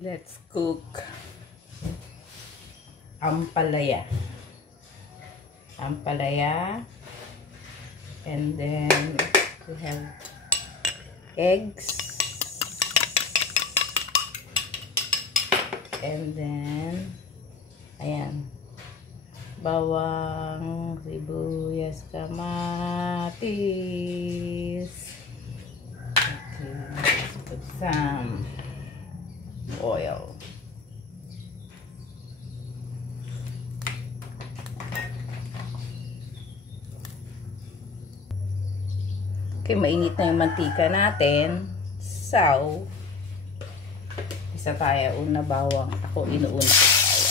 Let's cook ampalaya. And then we have eggs. And then, ayan, bawang, sibuyas, kamatis. Okay, let's put some oil. Okay, mainit na yung mantika natin. So, isa tayo una bawang. Ako inuuna ko bawang.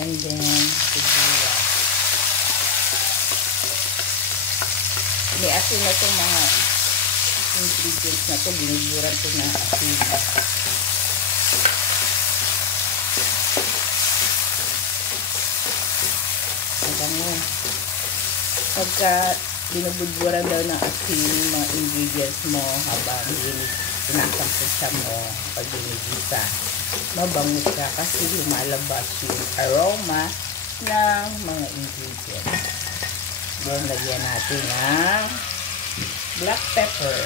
And then, sibuyas. May asin na itong mga ingredients na ito. Biniguran ko na asin. Pagka binubuguran daw ng asin yung mga ingredients mo habang sinasangkutsa mo pag binigisa, mabango siya kasi lumalabas yung aroma ng mga ingredients. Then lagyan natin ng black pepper.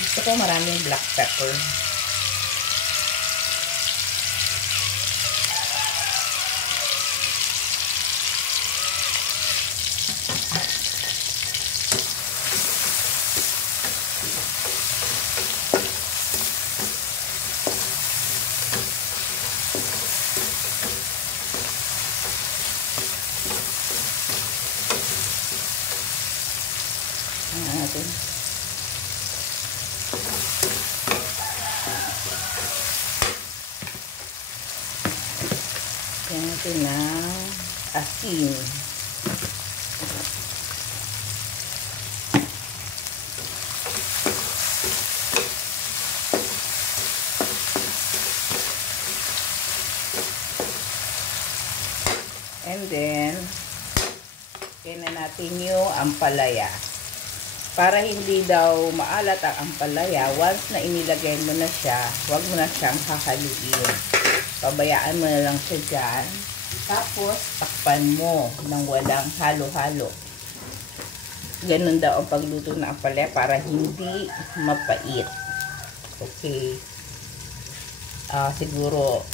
Gusto ko maraming black pepper. Ayan natin. Yan natin ng asin. And then, kaya natin yung ampalaya. Para hindi daw maalat ang ampalaya, once na inilagay mo na siya, huwag mo na siyang hahaluin. Pabayaan mo na lang siya dyan. Tapos, takpan mo ng walang halo-halo. Ganun daw ang pagluto ng ampalaya para hindi mapait. Okay. Siguro,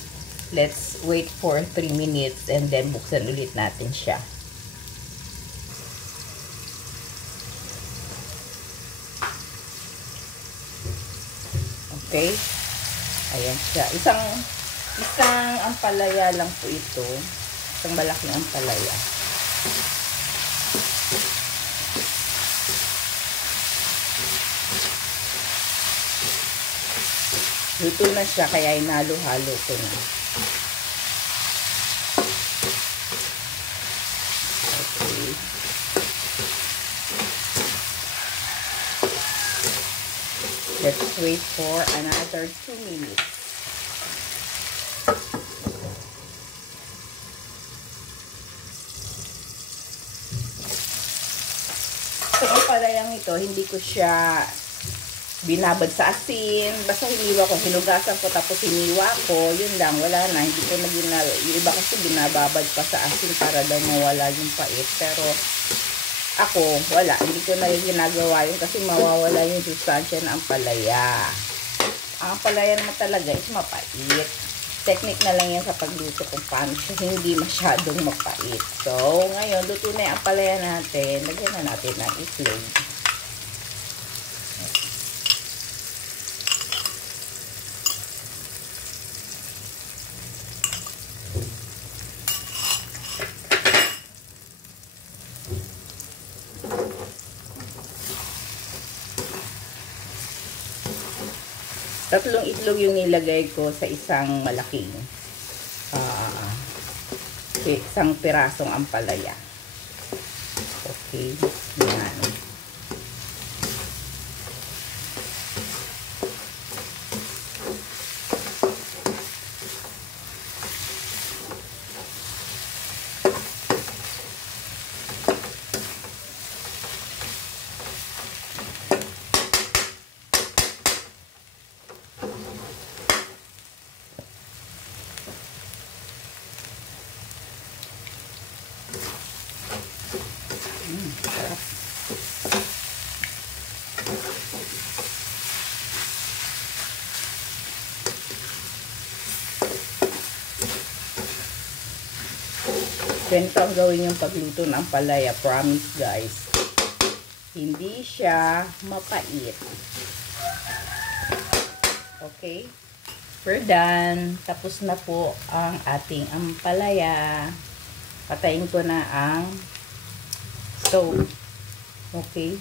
let's wait for 3 minutes and then buksan ulit natin siya. Okay. Ayan siya. Isang ampalaya lang po ito. Isang malaking ampalaya. Luto na siya kaya inalo-halo ko na. Okay. Let's wait for another 2 minutes. So, ang palayang ito, hindi ko siya binabad sa asin. Basta hiniwa ko, hinugasan ko, tapos hiniwa ko. Yun lang, wala na. Hindi ko na ginagawa. Yung iba kasi binababad pa sa asin para daw mawala yung pait. Pero, ako, wala. Hindi ko na ginagawa yun kasi mawawala yung sustansya ng ampalaya. Ang ampalaya naman talaga is mapait. Technique na lang yan sa pagluto kung paano siya hindi masyadong mapait. So, ngayon, luto na yung ampalaya natin. Lagyan na natin ng itlog. Tatlong itlog yung nilagay ko sa isang malaking isang pirasong ampalaya. Okay, yan. Ganito ang gawin yung pagluto ng ampalaya. Promise, guys. Hindi siya mapait. Okay? We're done. Tapos na po ang ating ampalaya. Patayin ko na ang stove. Okay?